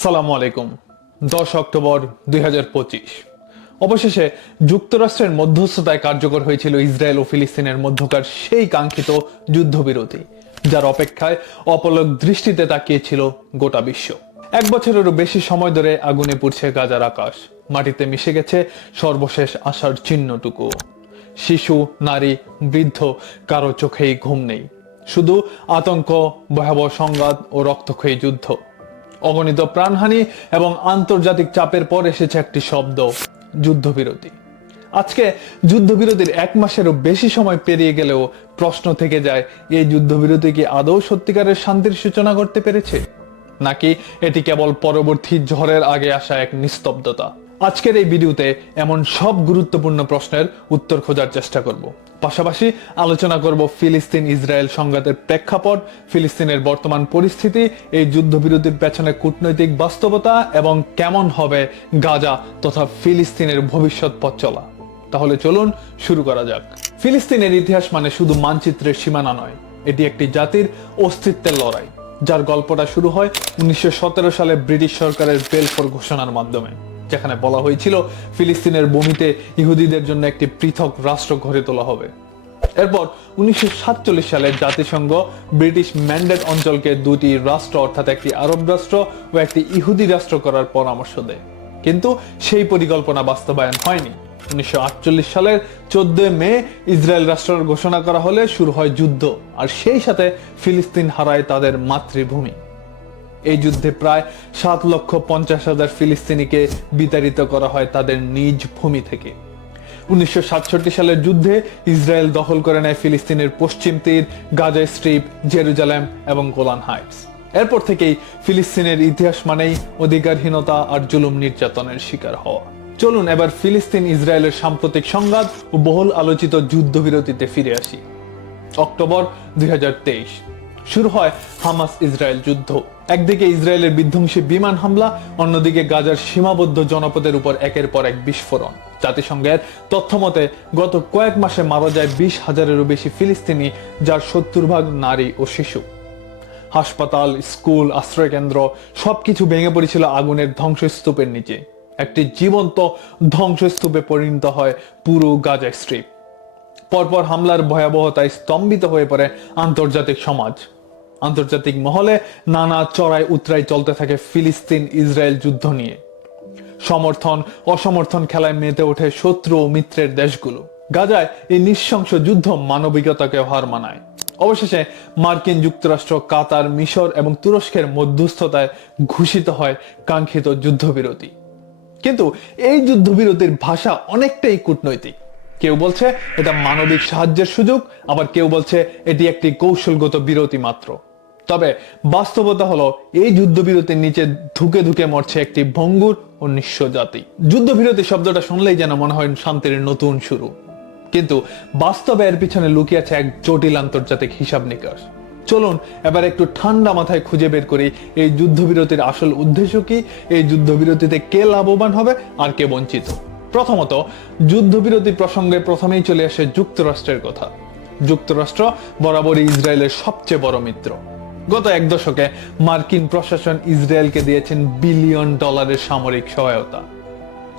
আসসালামু আলাইকুম। 10 অক্টোবর 2025 অবশেষে যুক্তরাষ্ট্রের মধ্যস্থতায় কার্যকর হয়েছিল ইসরায়েল ও ফিলিস্তিনের মধ্যকার সেই কাঙ্ক্ষিত যুদ্ধবিরতি, যার অপেক্ষায় অপলক দৃষ্টিতে তাকিয়েছিল গোটা বিশ্ব। 1 বছরেরও বেশি সময় ধরে আগুনে পুড়ছে গাজার আকাশ, মাটিতে মিশে গেছে সর্বশেষ আশার চিহ্নটুকু। শিশু, নারী, বৃদ্ধ, কারো চোখেই ঘুম নেই, শুধু আতঙ্ক, ভয়াবহ সংঘাত ও রক্তক্ষয়ী যুদ্ধ। অগণিত প্রাণহানি এবং আন্তর্জাতিক চাপের পর এসেছে একটি শব্দ, যুদ্ধবিরতি। আজকে যুদ্ধবিরতির 1 মাসেরও বেশি সময় পেরিয়ে গেলেও প্রশ্ন থেকে যায়, এই যুদ্ধবিরতি কি আদৌ সত্যিকারের শান্তির সূচনা করতে পেরেছে, নাকি এটি কেবল পরবর্তী ঝড়ের আগে আসা এক নিস্তব্ধতা? আজকের এই ভিডিওতে এমন সব গুরুত্বপূর্ণ প্রশ্নের উত্তর খোঁজার চেষ্টা করব। পাশাপাশি আলোচনা করব ফিলিস্তিন ইসরায়েল সংঘাতের প্রেক্ষাপট, ফিলিস্তিনের বর্তমান পরিস্থিতি, এই যুদ্ধবিরতির পেছনে কূটনৈতিক বাস্তবতা এবং কেমন হবে গাজা তথা ফিলিস্তিনের ভবিষ্যৎ পথ চলা। তাহলে চলুন শুরু করা যাক। ফিলিস্তিনের ইতিহাস মানে শুধু মানচিত্রের সীমানা নয়, এটি একটি জাতির অস্তিত্বের লড়াই, যার গল্পটা শুরু হয় 1917 সালে ব্রিটিশ সরকারের বেলফোর ঘোষণার মাধ্যমে, যেখানে বলা হয়েছিল ফিলিস্তিনের ভূমিতে ইহুদিদের জন্য একটি পৃথক রাষ্ট্র গড়ে তোলা হবে। এরপর 1947 সালে জাতিসংঘ ব্রিটিশ ম্যান্ডেট অঞ্চলকে দুটি রাষ্ট্র, অর্থাৎ একটি আরব রাষ্ট্র ও একটি ইহুদি রাষ্ট্র করার পরামর্শ দেয়, কিন্তু সেই পরিকল্পনা বাস্তবায়ন হয়নি। 1948 সালের 14 মে ইসরায়েল রাষ্ট্রের ঘোষণা করা হলে শুরু হয় যুদ্ধ, আর সেই সাথে ফিলিস্তিন হারায় তাদের মাতৃভূমি। এই যুদ্ধে প্রায় 7,50,000 ফিলিস্তিনিকে বিতাড়িত করা হয় তাদের নিজ ভূমি থেকে। 1967 সালের যুদ্ধে ইসরায়েল দখল করে নেয় ফিলিস্তিনের পশ্চিম তীর, গাজা স্ট্রিপ, জেরুজালেম এবং গোলান হাইটস। এরপর থেকেই ফিলিস্তিনের ইতিহাস মানেই অধিকারহীনতা আর জুলুম নির্যাতনের শিকার হওয়া। চলুন এবার ফিলিস্তিন ইসরায়েলের সাম্প্রতিক সংঘাত ও বহুল আলোচিত যুদ্ধবিরতিতে ফিরে আসি। অক্টোবর 2023 শুরু হয় হামাস ইসরায়েল যুদ্ধ। একদিকে ইসরায়েলের বিধ্বংসী বিমান হামলা, অন্যদিকে গাজার সীমাবদ্ধ জনপদের উপর একের পর এক বিস্ফোরণ। জাতিসংঘের তথ্য মতে গত কয়েক মাসে মারা যায় 20,000-এরও বেশি ফিলিস্তিনি, যার 70% নারী ও শিশু। হাসপাতাল, স্কুল, আশ্রয়কেন্দ্র সবকিছু ভেঙে পড়েছিল আগুনের ধ্বংসস্তূপের নিচে। একটি জীবন্ত ধ্বংসস্তূপে পরিণত হয় পুরো গাজা স্ট্রিপ। পরপর হামলার ভয়াবহতায় স্তম্ভিত হয়ে পড়ে আন্তর্জাতিক সমাজ। আন্তর্জাতিক মহলে নানা চড়াই উতরাই চলতে থাকে ফিলিস্তিন ইসরায়েল যুদ্ধ নিয়ে। সমর্থন অসমর্থন খেলায় মেতে ওঠে শত্রু ও মিত্রের দেশগুলো। গাজায় এই নৃশংস যুদ্ধ মানবিকতাকে হার মানায়। অবশেষে মার্কিন যুক্তরাষ্ট্র, কাতার, মিশর এবং তুরস্কের মধ্যস্থতায় ঘোষিত হয় কাঙ্ক্ষিত যুদ্ধবিরতি। কিন্তু এই যুদ্ধবিরতির ভাষা অনেকটাই কূটনৈতিক। কেউ বলছে এটা মানবিক সাহায্যের সুযোগ, আবার কেউ বলছে এটি একটি কৌশলগত বিরতি মাত্র। তবে বাস্তবতা হলো এই যুদ্ধবিরতির নিচে ধুকে ধুকে মরছে একটি ভঙ্গুর ও নিঃস্ব জাতি। যুদ্ধবিরতি শব্দটা শুনলেই যেন মনে হয় শান্তির নতুন শুরু, কিন্তু বাস্তবে এর পিছনে লুকিয়ে আছে এক জটিল আন্তর্জাতিক হিসাব নিকাশ। চলুন এবার একটু ঠান্ডা মাথায় খুঁজে বের করি এই যুদ্ধবিরতির আসল উদ্দেশ্য কি, এই যুদ্ধবিরতিতে কে লাভবান হবে আর কে বঞ্চিত। প্রথমত, যুদ্ধবিরতি প্রসঙ্গে প্রথমেই চলে আসে যুক্তরাষ্ট্রের কথা। যুক্তরাষ্ট্র বরাবরই ইসরায়েলের সবচেয়ে বড় মিত্র। গত 1 দশকে মার্কিন প্রশাসন ইসরায়েলকে দিয়েছেন বিলিয়ন ডলারের সামরিক সহায়তা।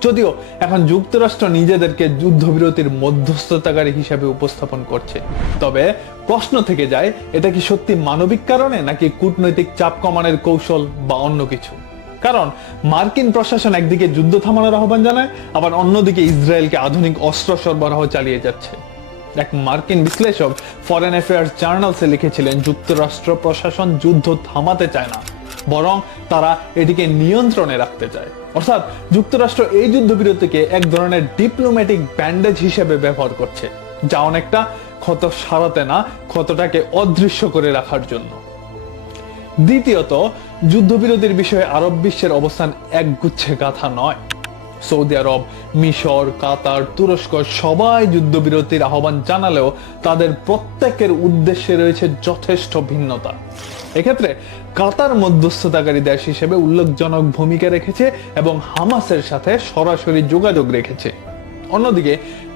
যদিও এখন যুক্তরাষ্ট্র নিজেদেরকে যুদ্ধবিরতির মধ্যস্থতাকারী হিসেবে উপস্থাপন করছে, তবে প্রশ্ন থেকে যায়, এটা কি সত্যি মানবিক কারণে, নাকি কূটনৈতিক চাপ কমানোর কৌশল বা অন্য কিছু? কারণ মার্কিন প্রশাসন একদিকে যুদ্ধ থামানোর আহ্বান জানায়, আবার অন্যদিকে ইসরায়েলকে আধুনিক অস্ত্র সরবরাহ চালিয়ে যাচ্ছে। এক মার্কিন বিশ্লেষক ফরেন অ্যাফেয়ার্স জার্নালসে লিখেছিলেন, যুক্তরাষ্ট্র প্রশাসন যুদ্ধ থামাতে চায় না, বরং তারা এটিকে নিয়ন্ত্রণে রাখতে চায়। অর্থাৎ যুক্তরাষ্ট্র এই যুদ্ধবিরতিকে এক ধরনের ডিপ্লোম্যাটিক ব্যান্ডেজ হিসেবে ব্যবহার করছে, যা অনেকটা ক্ষত সারাতে না, ক্ষতটাকে অদৃশ্য করে রাখার জন্য। দ্বিতীয়ত, যুদ্ধবিরতির বিষয়ে আরব বিশ্বের অবস্থান একগুচ্ছে গাথা নয়। সৌদি আরব, মিশর, কাতার, তুরস্ক সবাই যুদ্ধবিরতির আহ্বান জানালেও তাদের প্রত্যেকের উদ্দেশ্যে রয়েছে যথেষ্ট ভিন্নতা। এক্ষেত্রে কাতার মধ্যস্থতাকারী দেশ হিসেবে উল্লেখজনক ভূমিকা রেখেছে এবং হামাসের সাথে সরাসরি যোগাযোগ রেখেছে। অন্যদিকে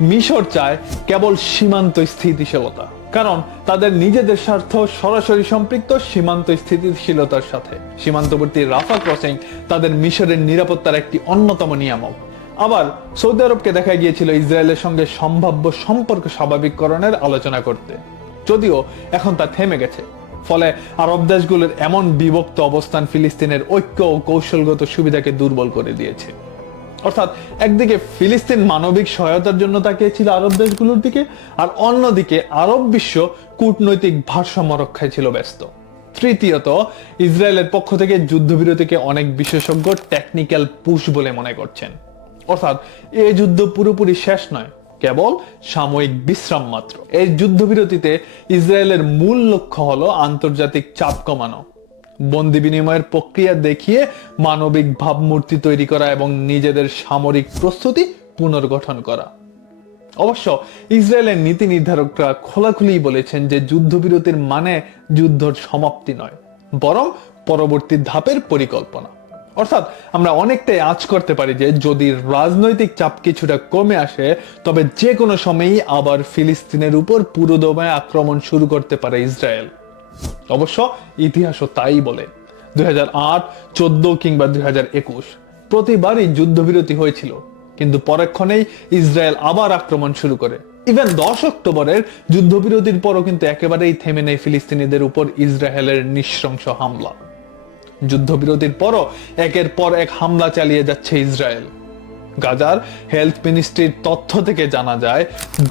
মিশর চায় কেবল সীমান্ত স্থিতিশীলতা, কারণ তাদের নিজেদের স্বার্থ সরাসরি সম্পৃক্ত সীমান্ত স্থিতিশীলতার সাথে। সীমান্তবর্তী রাফা ক্রসিং তাদের মিশরের নিরাপত্তার একটি অন্যতম নিয়ামক। আবার সৌদি আরবকে দেখা গিয়েছিল ইসরায়েলের সঙ্গে সম্ভাব্য সম্পর্ক স্বাভাবিককরণের আলোচনা করতে, যদিও এখন তা থেমে গেছে। ফলে আরব দেশগুলোর এমন বিভক্ত অবস্থান ফিলিস্তিনের ঐক্য ও কৌশলগত সুবিধাকে দুর্বল করে দিয়েছে। অর্থাৎ একদিকে ফিলিস্তিন মানবিক সহায়তার জন্য তাকিয়েছিল আরব দেশগুলোর দিকে, আর অন্যদিকে আরব বিশ্ব কূটনৈতিক ভারসাম্য রক্ষায় ছিল ব্যস্ত। তৃতীয়ত, ইসরায়েলের পক্ষ থেকে যুদ্ধবিরতিকে অনেক বিশেষজ্ঞ টেকনিক্যাল পুশ বলে মনে করছেন। অর্থাৎ এই যুদ্ধ পুরোপুরি শেষ নয়, কেবল সাময়িক বিশ্রাম মাত্র। এই যুদ্ধবিরতিতে ইসরায়েলের মূল লক্ষ্য হলো আন্তর্জাতিক চাপ কমানো, বন্দি বিনিময়ের প্রক্রিয়া দেখিয়ে মানবিক ভাবমূর্তি তৈরি করা এবং নিজেদের সামরিক প্রস্তুতি পুনর্গঠন করা। অবশ্য ইসরায়েলের নীতি নির্ধারকরা খোলাখুলি বলেছেন যে যুদ্ধবিরতির মানে যুদ্ধের সমাপ্তি নয়, বরং পরবর্তী ধাপের পরিকল্পনা। অর্থাৎ আমরা অনেকটাই আঁচ করতে পারি যে যদি রাজনৈতিক চাপ কিছুটা কমে আসে, তবে যে কোনো সময়ই আবার ফিলিস্তিনের উপর পুরোদমে আক্রমণ শুরু করতে পারে ইসরায়েল। অবশ্য ইতিহাসও তাই বলে। 2008, 14 কিংবা 2021 প্রতিবারই যুদ্ধবিরতি হয়েছিল, কিন্তু পরক্ষণেই ইসরায়েল আবার আক্রমণ শুরু করে। ইভেন 10 অক্টোবরের যুদ্ধবিরতির পরও কিন্তু একেবারেই থেমে নেই ফিলিস্তিনিদের উপর ইসরায়েলের নৃশংস হামলা। যুদ্ধবিরতির পরও একের পর এক হামলা চালিয়ে যাচ্ছে ইসরায়েল। গাজার হেলথ মিনিস্ট্রির তথ্য থেকে জানা যায়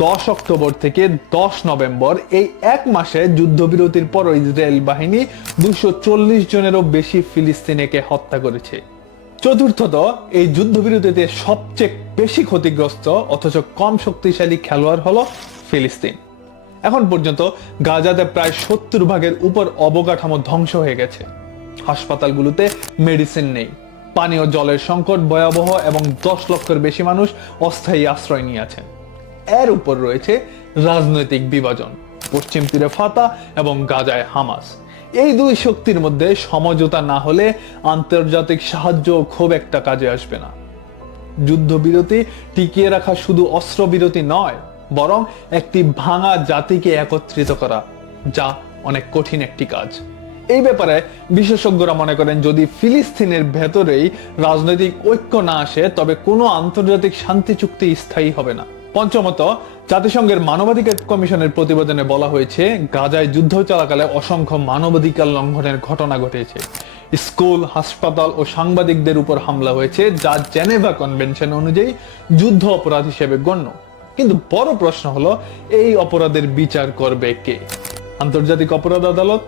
10 অক্টোবর থেকে 10 নভেম্বর এই এক মাসে যুদ্ধবিরতির পর ইসরায়েল বাহিনী 240 জনেরও বেশি ফিলিস্তিনিকে হত্যা করেছে। চতুর্থত, এই যুদ্ধবিরতিতে সবচেয়ে বেশি ক্ষতিগ্রস্ত অথচ কম শক্তিশালী খেলোয়াড় হলো ফিলিস্তিন। এখন পর্যন্ত গাজাতে প্রায় 70 ভাগের উপর অবকাঠামো ধ্বংস হয়ে গেছে। হাসপাতালগুলোতে মেডিসিন নেই, পানীয় জলের সংকট ভয়াবহ এবং 10 লক্ষের বেশি মানুষ অস্থায়ী আশ্রয় নিয়ে আছেন। এর উপর রয়েছে রাজনৈতিক বিভাজন, পশ্চিম তীরে ফাতা এবং গাজায় হামাস। এই দুই শক্তির মধ্যে সমঝোতা না হলে আন্তর্জাতিক সাহায্য খুব একটা কাজে আসবে না। যুদ্ধবিরতি টিকিয়ে রাখা শুধু অস্ত্রবিরতি নয়, বরং একটি ভাঙা জাতিকে একত্রিত করা, যা অনেক কঠিন একটি কাজ। এই ব্যাপারে বিশেষজ্ঞরা মনে করেন যদি ফিলিস্তিনের ভেতরেই রাজনৈতিক ঐক্য না আসে, তবে কোনো আন্তর্জাতিক শান্তি চুক্তি স্থায়ী হবে না। পঞ্চমত, জাতিসংঘের মানবাধিকার কমিশনের প্রতিবেদনে বলা হয়েছে গাজায় যুদ্ধ চলাকালে অসংখ্য মানবাধিকার লঙ্ঘনের ঘটনা ঘটেছে। স্কুল, হাসপাতাল ও সাংবাদিকদের উপর হামলা হয়েছে, যা জেনেভা কনভেনশন অনুযায়ী যুদ্ধ অপরাধ হিসেবে গণ্য। কিন্তু বড় প্রশ্ন হলো, এই অপরাধের বিচার করবে কে? আন্তর্জাতিক অপরাধ আদালত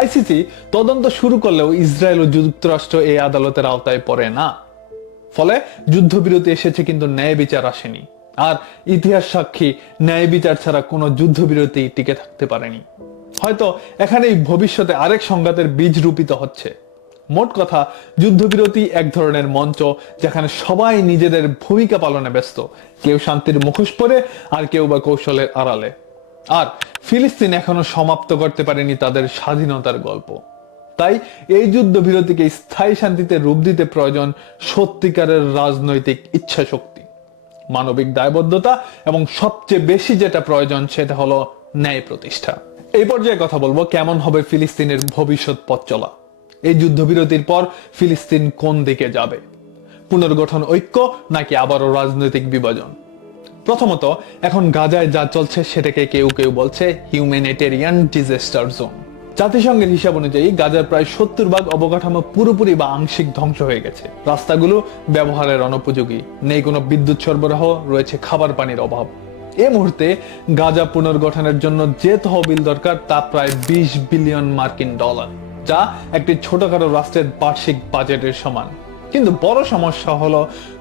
আইসিসি তদন্ত শুরু করলেও ইসরায়েল ও যুক্তরাষ্ট্র এই আদালতের আওতায় পড়ে না। ফলে যুদ্ধবিরতি এসেছে কিন্তু ন্যায় বিচার আসেনি। আর ইতিহাস সাক্ষী, ন্যায় বিচার ছাড়া কোনো যুদ্ধবিরতি টিকে থাকতে পারেনি। হয়তো এখানেই ভবিষ্যতে আরেক সংঘাতের বীজ রূপিত হচ্ছে। মোট কথা, যুদ্ধবিরতি এক ধরনের মঞ্চ যেখানে সবাই নিজেদের ভূমিকা পালনে ব্যস্ত, কেউ শান্তির মুখোশ পরে আর কেউ বা কৌশলের আড়ালে। আর ফিলিস্তিন এখনো সমাপ্ত করতে পারেনি তাদের স্বাধীনতার গল্প। তাই এই যুদ্ধবিরতিকে স্থায়ী শান্তিতে রূপ দিতে প্রয়োজন সত্যিকারের রাজনৈতিক ইচ্ছা শক্তি, মানবিক দায়বদ্ধতা এবং সবচেয়ে বেশি যেটা প্রয়োজন সেটা হলো ন্যায় প্রতিষ্ঠা। এই পর্যায়ে কথা বলবো কেমন হবে ফিলিস্তিনের ভবিষ্যৎ পথ চলা। এই যুদ্ধবিরতির পর ফিলিস্তিন কোন দিকে যাবে? পুনর্গঠন, ঐক্য, নাকি আবারও রাজনৈতিক বিভাজন? প্রথমত, এখন গাজায় যা চলছে সেটাকে কেউ কেউ বলছে হিউম্যানিটেরিয়ান ডিজাস্টার জোন। জাতিসংঘের হিসাব অনুযায়ী গাজার প্রায় 70 ভাগ অবকাঠামো পুরোপুরি বা আংশিক ধ্বংস হয়ে গেছে। রাস্তাগুলো ব্যবহারের অনুপযোগী, নেই কোনো বিদ্যুৎ সরবরাহ, রয়েছে খাবার পানির অভাব। এই মুহূর্তে গাজা পুনর্গঠনের জন্য যে তহবিল দরকার তা প্রায় 20 বিলিয়ন মার্কিন ডলার, যা একটি ছোটখাটো রাষ্ট্রের বার্ষিক বাজেটের সমান। কিন্তু বড় সমস্যা হলো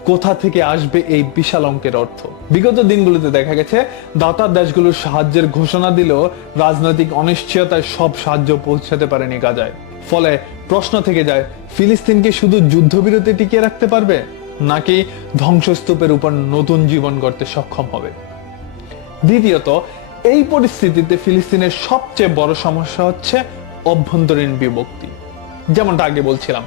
কোথা থেকে আসবে এই বিশাল অঙ্কের অর্থ। বিগত দিনগুলোতে দেখা গেছে দাতা দেশগুলোর সাহায্যের ঘোষণা দিলেও রাজনৈতিক অনিশ্চয়তায় সব সাহায্য পৌঁছাতে পারেনি গাজায়। ফলে প্রশ্ন থেকে যায়, ফিলিস্তিনকে শুধু যুদ্ধবিরতি টিকিয়ে রাখতে পারবে, নাকি ধ্বংসস্তূপের উপর নতুন জীবন গড়তে সক্ষম হবে? দ্বিতীয়ত, এই পরিস্থিতিতে ফিলিস্তিনের সবচেয়ে বড় সমস্যা হচ্ছে অভ্যন্তরীণ বিভক্তি। যেমনটা আগে বলছিলাম,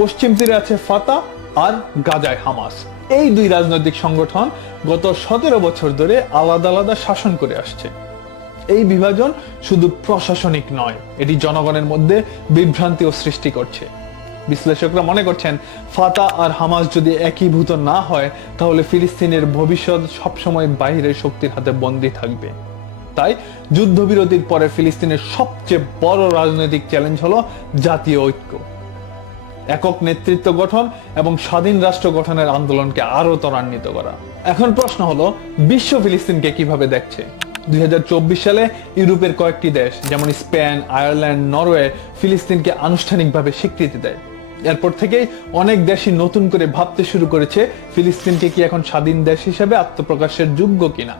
পশ্চিম তীরে আছে ফাতা আর গাজায় হামাস। এই দুই রাজনৈতিক সংগঠন গত 17 বছর ধরে আলাদা আলাদা শাসন করে আসছে। এই বিভাজন শুধু প্রশাসনিক নয়, এটি জনগণের মধ্যে বিভ্রান্তিও সৃষ্টি করছে। বিশ্লেষকরা মনে করছেন, ফাতা আর হামাস যদি একীভূত না হয় তাহলে ফিলিস্তিনের ভবিষ্যৎ সবসময় বাইরের শক্তির হাতে বন্দী থাকবে। তাই যুদ্ধবিরতির পরে ফিলিস্তিনের সবচেয়ে বড় রাজনৈতিক চ্যালেঞ্জ হলো জাতীয় ঐক্য, একক নেতৃত্ব গঠন এবং স্বাধীন রাষ্ট্র গঠনের আন্দোলনকে আরো ত্বরান্বিত করা। এখন প্রশ্ন হলো, বিশ্ব ফিলিস্তিনকে কিভাবে দেখছে? 2024 সালে ইউরোপের কয়েকটি দেশ যেমন স্পেন, আয়ারল্যান্ড, নরওয়ে ফিলিস্তিনকে আনুষ্ঠানিকভাবে স্বীকৃতি দেয়। এরপর থেকেই অনেক দেশই নতুন করে ভাবতে শুরু করেছে ফিলিস্তিনকে কি এখন স্বাধীন দেশ হিসেবে আত্মপ্রকাশের যোগ্য কিনা।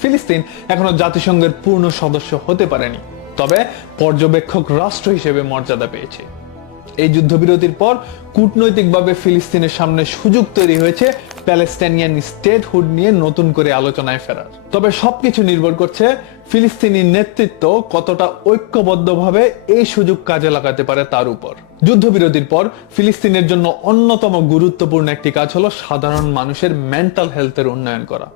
ফিলিস্তিন এখনো জাতিসংঘের পূর্ণ সদস্য হতে পারেনি, তবে পর্যবেক্ষক রাষ্ট্র হিসেবে মর্যাদা পেয়েছে। এই যুদ্ধবিরতির পর কূটনৈতিকভাবে ফিলিস্তিনের সামনে সুযোগ তৈরি হয়েছে প্যালেস্টাইনিয়ান স্টেটহুড নিয়ে নতুন করে আলোচনায় ফেরার। তবে সবকিছু নির্ভর করছে ফিলিস্তিনি নেতৃত্ব কতটা ঐক্যবদ্ধভাবে এই সুযোগ কাজে লাগাতে পারে তার উপর। যুদ্ধবিরতির পর ফিলিস্তিনের জন্য অন্যতম গুরুত্বপূর্ণ একটি কাজ হলো সাধারণ মানুষের মেন্টাল হেলথের উন্নয়ন করা।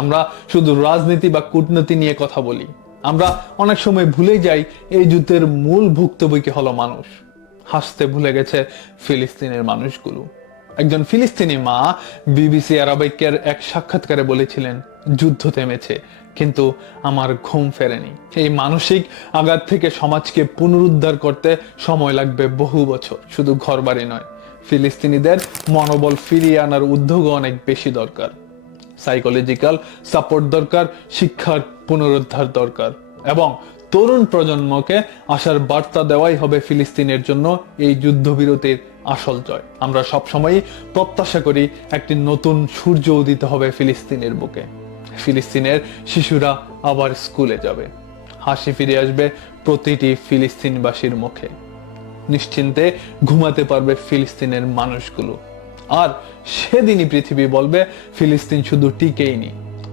আমরা শুধু রাজনীতি বা কূটনীতি নিয়ে কথা বলি, আমরা অনেক সময় ভুলে যাই এই যুদ্ধের মূল ভুক্তভোগী হলো মানুষ। হাসতে ভুলে গেছে ফিলিস্তিনের মানুষগুলো। একজন ফিলিস্তিনি মা বিবিসি আরাবিকের এক সাক্ষাৎকারে বলেছিলেন, যুদ্ধ থেমেছে কিন্তু আমার ঘুম ফেরেনি। এই মানসিক আঘাত থেকে সমাজকে পুনরুদ্ধার করতে সময় লাগবে বহু বছর। শুধু ঘরবাড়ি নয়, ফিলিস্তিনিদের মনোবল ফিরিয়ে আনার উদ্যোগ অনেক বেশি দরকার। সাইকোলজিক্যাল সাপোর্ট দরকার, শিক্ষার পুনরুদ্ধার দরকার এবং তরুণ প্রজন্মকে আশার বার্তা দেওয়াই হবে ফিলিস্তিনের জন্য এই যুদ্ধবিরতির আসল জয়। আমরা সবসময় প্রত্যাশা করি একটি নতুন সূর্য উদিত হবে ফিলিস্তিনের বুকে। ফিলিস্তিনের শিশুরা আবার স্কুলে যাবে, হাসি ফিরে আসবে প্রতিটি ফিলিস্তিনবাসীর মুখে, নিশ্চিন্তে ঘুমাতে পারবে ফিলিস্তিনের মানুষগুলো। আর সেদিনই পৃথিবী বলবে, ফিলিস্তিন শুধু টিকেইনি,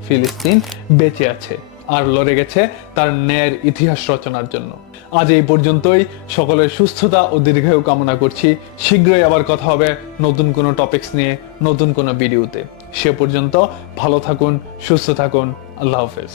ফিলিস্তিন বেঁচে আছে আর লড়ে গেছে তার ন্যায়ের ইতিহাস রচনার জন্য। আজ এই পর্যন্তই। সকলের সুস্থতা ও দীর্ঘায়ু কামনা করছি। শীঘ্রই আবার কথা হবে নতুন কোনো টপিকস নিয়ে, নতুন কোনো ভিডিওতে। সে পর্যন্ত ভালো থাকুন, সুস্থ থাকুন। আল্লাহ হাফেজ।